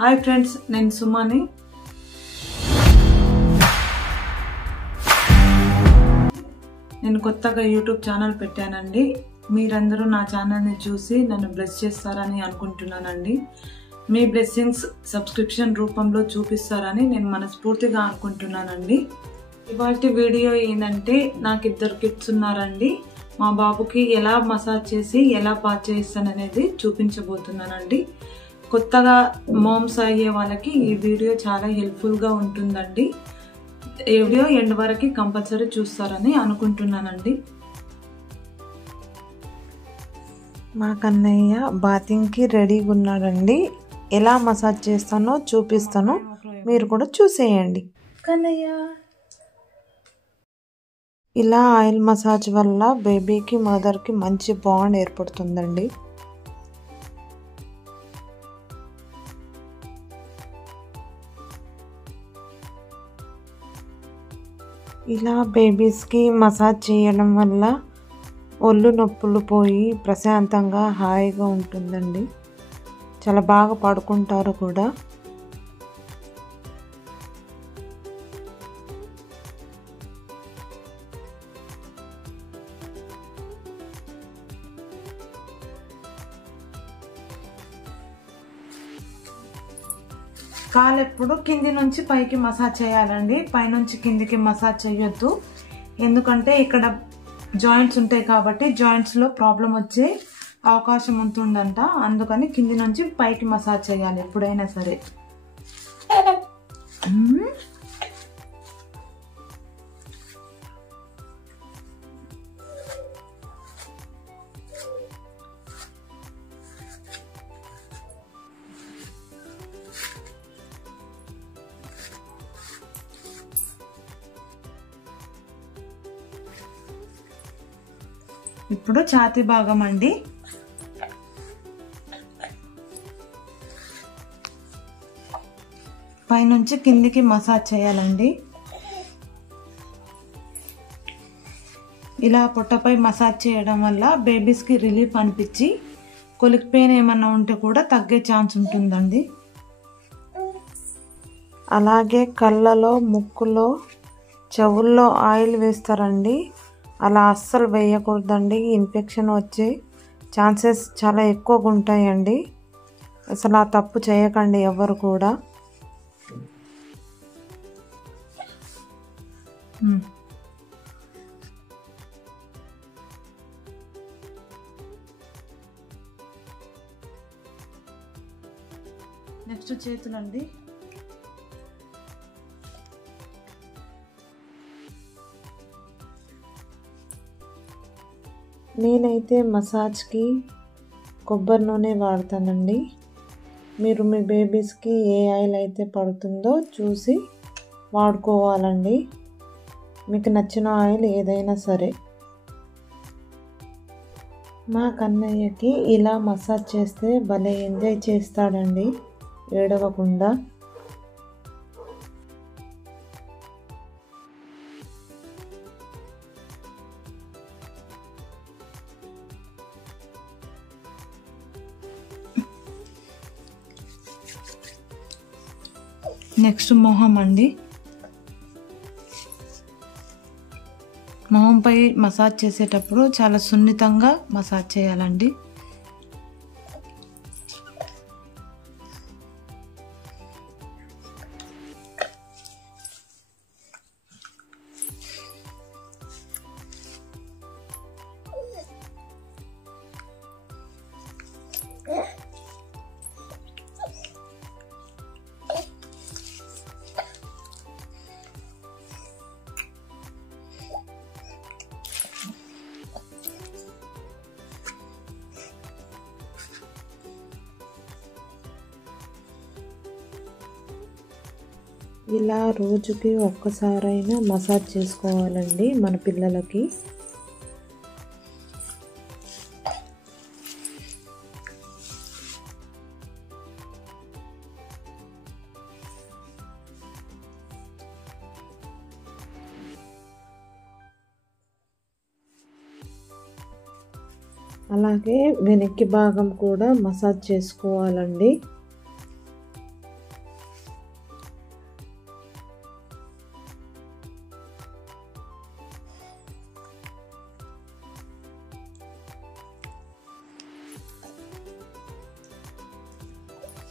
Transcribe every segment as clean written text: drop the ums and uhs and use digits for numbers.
Hi friends, నేను సుమాని. నేను కొత్తగా యూట్యూబ్ ఛానల్ పెట్టానండి. మీరందరూ నా ఛానల్ని చూసి నన్ను బ్లెస్ చేస్తారని అనుకుంటున్నానండి. మీ బ్లెస్సింగ్స్ సబ్స్క్రిప్షన్ రూపంలో చూపిస్తారని నేను మనస్ఫూర్తిగా అనుకుంటున్నానండి. ఇవాల్టి వీడియో ఏంటంటే, నాకు 2 కిడ్స్ ఉన్నారండి. మా బాబుకి ఎలా మసాజ్ చేసి ఎలా బాత్ చేస్తాననేది చూపించబోతున్నానండి. కొత్తగా మామ్స్ అయ్యే వాళ్ళకి ఈ వీడియో చాలా హెల్ప్ఫుల్గా ఉంటుందండి. ఈ వీడియో ఎండ్ వరకు కంపల్సరీ చూస్తారని అనుకుంటున్నానండి. మా కన్నయ్య బాతింగ్కి రెడీగా ఉన్నాడండి. ఎలా మసాజ్ చేస్తానో చూపిస్తాను, మీరు కూడా చూసేయండి. కన్నయ్య, ఇలా ఆయిల్ మసాజ్ వల్ల బేబీకి మదర్కి మంచి బాండ్ ఏర్పడుతుందండి. ఇలా బేబీస్కి మసాజ్ చేయడం వల్ల ఒళ్ళు నొప్పులు పోయి ప్రశాంతంగా హాయిగా ఉంటుందండి. చాలా బాగా పడుకుంటారు కూడా. కాలు ఎప్పుడు కింది నుంచి పైకి మసాజ్ చేయాలండి, పైనుంచి కిందికి మసాజ్ చేయొద్దు. ఎందుకంటే ఇక్కడ జాయింట్స్ ఉంటాయి కాబట్టి జాయింట్స్లో ప్రాబ్లం వచ్చే అవకాశం ఉంటుందంట. అందుకని కింది నుంచి పైకి మసాజ్ చేయాలి ఎప్పుడైనా సరే. ఇప్పుడు ఛాతీ భాగం అండి. పైనుంచి కిందికి మసాజ్ చేయాలండి. ఇలా పొట్టపై మసాజ్ చేయడం వల్ల బేబీస్కి రిలీఫ్ అనిపించి కొలిక్ పెయిన్ ఏమన్నా ఉంటే కూడా తగ్గే ఛాన్స్ ఉంటుందండి. అలాగే కళ్ళలో, ముక్కులో, చెవుల్లో ఆయిల్ వేస్తారండి. అలా అస్సలు వేయకూడదండి. ఇన్ఫెక్షన్ వచ్చే ఛాన్సెస్ చాలా ఎక్కువగా ఉంటాయండి. అసలు ఆ తప్పు చేయకండి ఎవరు కూడా. నెక్స్ట్ చేతులండి. నేనైతే మసాజ్కి కొబ్బరి నూనె వాడతానండి. మీరు మీ బేబీస్కి ఏ ఆయిల్ అయితే పడుతుందో చూసి వాడుకోవాలండి. మీకు నచ్చిన ఆయిల్ ఏదైనా సరే. మా కన్నయ్యకి ఇలా మసాజ్ చేస్తే భలే ఎంజాయ్ చేస్తాడండి, ఏడవకుండా. నెక్స్ట్ మొహం అండి. మొహంపై మసాజ్ చేసేటప్పుడు చాలా సున్నితంగా మసాజ్ చేయాలండి. ఇలా రోజుకి ఒక్కసారైనా మసాజ్ చేసుకోవాలండి మన పిల్లలకి. అలాగే వెనక్కి భాగం కూడా మసాజ్ చేసుకోవాలండి.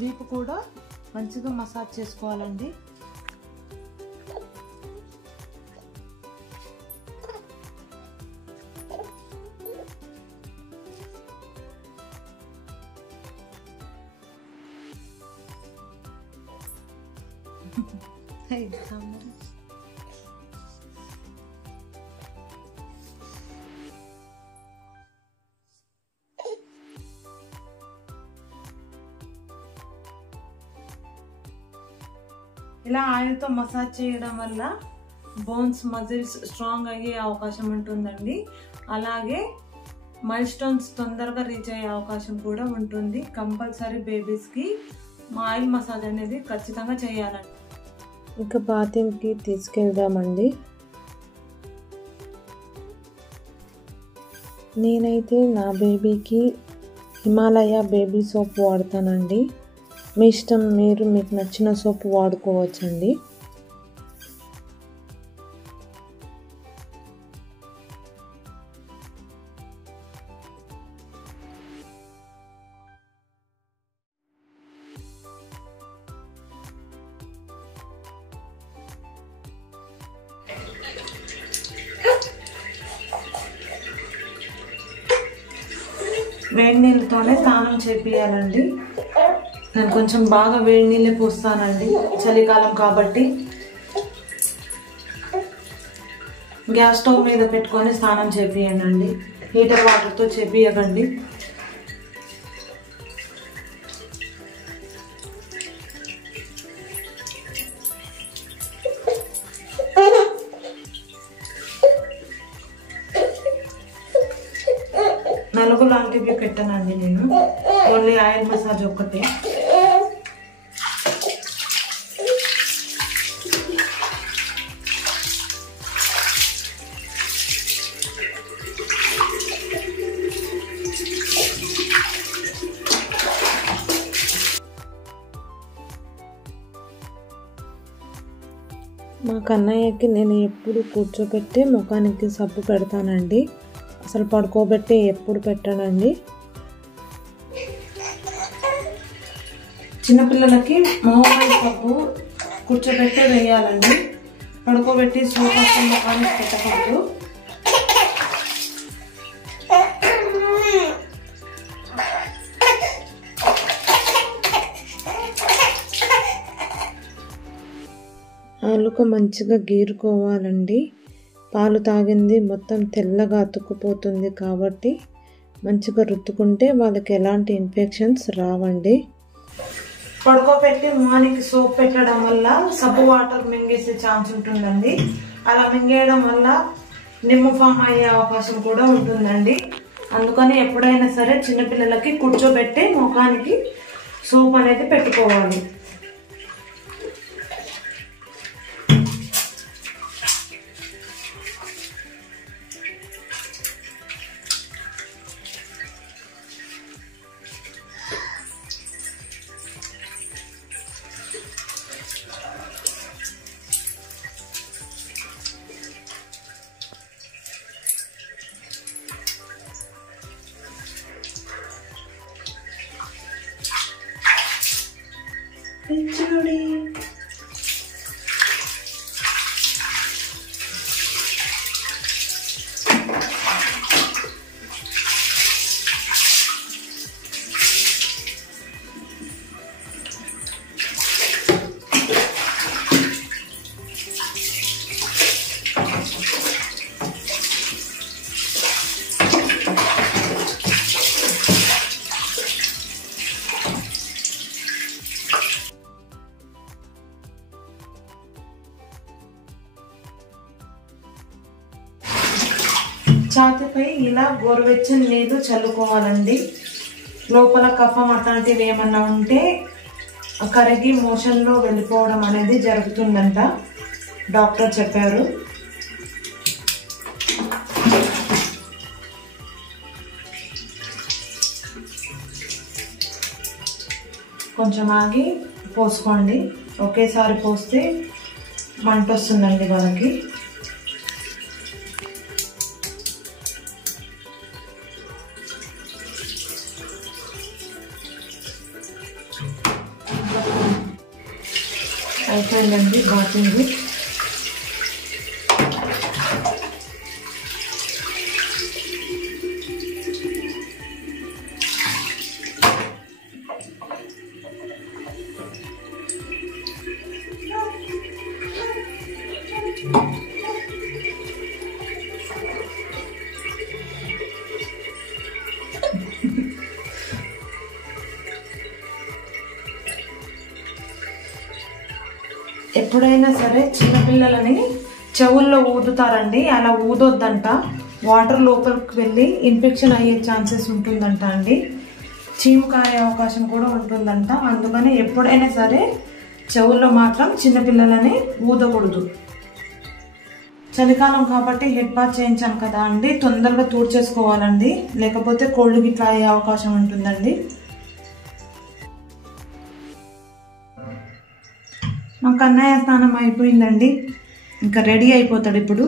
వీపు కూడా మంచిగా మసాజ్ చేసుకోవాలండి. ఇలా ఆయిల్తో మసాజ్ చేయడం వల్ల బోన్స్ మజిల్స్ స్ట్రాంగ్ అయ్యే అవకాశం ఉంటుందండి. అలాగే మైల్ స్టోన్స్ తొందరగా రీచ్ అయ్యే అవకాశం కూడా ఉంటుంది. కంపల్సరీ బేబీస్కి ఆయిల్ మసాజ్ అనేది ఖచ్చితంగా చేయాలండి. ఇంకా బాతింగ్కి తీసుకెళ్దామండి. నేనైతే నా బేబీకి హిమాలయ బేబీ సోప్ వాడతానండి. మీ ఇష్టం, మీకు నచ్చిన సోప్ వాడుకోవచ్చండి. వేడి నీళ్ళతోనే స్నానం చేపియాలండి. నేను కొంచెం బాగా వేడి నీళ్ళే పోస్తానండి, చలికాలం కాబట్టి. గ్యాస్ స్టవ్ మీద పెట్టుకొని స్నానం చేపియండి, హీటర్ వాటర్తో చేపియకండి. నలుగు లాంటివి పెట్టానండి నేను, ఓన్లీ ఆయిల్ మసాజ్ ఒక్కటే. మా కన్నయ్యకి నేను ఎప్పుడు కూర్చోబెట్టి ముఖానికి సబ్బు పెడతానండి. అసలు పడుకోబెట్టి ఎప్పుడు పెట్టానండి. చిన్నపిల్లలకి మొహం సబ్బు కూర్చోబెట్టే వేయాలండి. పడుకోబెట్టి సోప్ ముఖానికి పెట్టకూడదు. నాలుక మంచిగా గీరుకోవాలండి. పాలు తాగింది మొత్తం తెల్లగా అతుక్కుపోతుంది కాబట్టి మంచిగా రుద్దుకుంటే వాళ్ళకి ఎలాంటి ఇన్ఫెక్షన్స్ రావండి. పడుకోబెట్టి ముఖానికి సోప్ పెట్టడం వల్ల సబ్బు వాటర్ మింగేసే ఛాన్స్ ఉంటుందండి. అలా మింగేయడం వల్ల నిమ్ము ఫామ్ అయ్యే అవకాశం కూడా ఉంటుందండి. అందుకని ఎప్పుడైనా సరే చిన్నపిల్లలకి కూర్చోబెట్టి ముఖానికి సోప్ అనేది పెట్టుకోవాలి. ఛాతీపై ఇలా గోరువెచ్చని నీళ్లు చల్లుకోవాలండి. లోపల కఫం అట్లాంటివి ఏమన్నా ఉంటే కరిగి మోషన్లో వెళ్ళిపోవడం అనేది జరుగుతుందంట, డాక్టర్ చెప్పారు. కొంచెం ఆగి పోసుకోండి. ఒకేసారి పోస్తే మంట వస్తుందండి వాళ్ళకి. అయిపోయిందండి బాతింగ్. ఎప్పుడైనా సరే చిన్నపిల్లలని చెవుల్లో ఊదుతారండి, అలా ఊదొద్దంట. వాటర్ లోపలికి వెళ్ళి ఇన్ఫెక్షన్ అయ్యే ఛాన్సెస్ ఉంటుందంట అండి, చీము కారే అవకాశం కూడా ఉంటుందంట. అందుకని ఎప్పుడైనా సరే చెవుల్లో మాత్రం చిన్నపిల్లలని ఊదకూడదు. చలికాలం కాబట్టి హెడ్ బాత్ చేయించాను కదా అండి, తొందరగా తూడ్చేసుకోవాలండి, లేకపోతే కోల్డ్ గిట్లా అయ్యే అవకాశం ఉంటుందండి. మా కన్నయ్య స్నానం అయిపోయిందండి, ఇంకా రెడీ అయిపోతాడు ఇప్పుడు.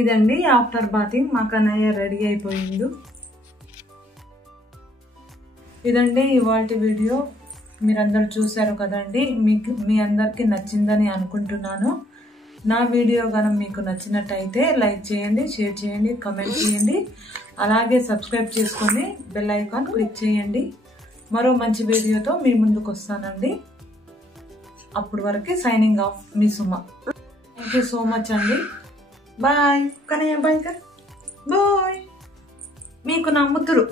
ఇదండి ఆఫ్టర్ బాతింగ్, మా కన్నయ్య రెడీ అయిపోయిండు. ఇదండి ఇవాల్టి వీడియో. మీరందరూ చూశారు కదండి, మీ అందరికీ నచ్చిందని అనుకుంటున్నాను. నా వీడియో కనుక మీకు నచ్చినట్టయితే లైక్ చేయండి, షేర్ చేయండి, కామెంట్ చేయండి, అలాగే సబ్స్క్రైబ్ చేసుకొని బెల్ ఐకాన్ క్లిక్ చేయండి. మరో మంచి వీడియోతో మీ ముందుకు వస్తానండి. అప్పటి వరకు సైనింగ్ ఆఫ్, మీ Suma. Thank you so much అండి. Bye Kannayya, bye bye. మీకు నా ముద్దురు.